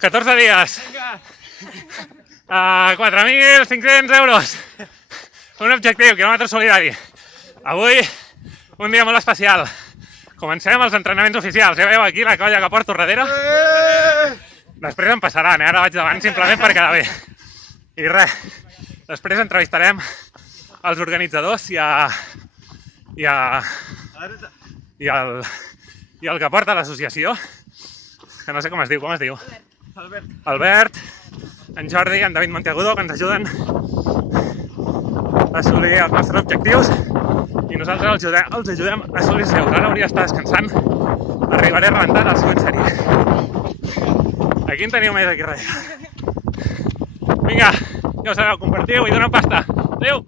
14 dies. 4.500 euros. Un objectiu, quilòmetre solidari. Avui, un dia molt especial. Comencem els entrenaments oficials. Ja veieu aquí la colla que porto darrere? Després em passaran, ara vaig davant simplement per quedar bé. I res, després entrevistarem els organitzadors i el que porta l'associació, que no sé com es diu. Albert, en Jordi i en David Monteagudo, que ens ajuden a assolir els nostres objectius i nosaltres els ajudem a assolir els seus. Ara hauria d'estar descansant, arribaré rebentat al següent sèrie. Aquí en teniu més aquí darrere. Vinga, ja ho sabeu, compartiu i doneu pasta. Adéu!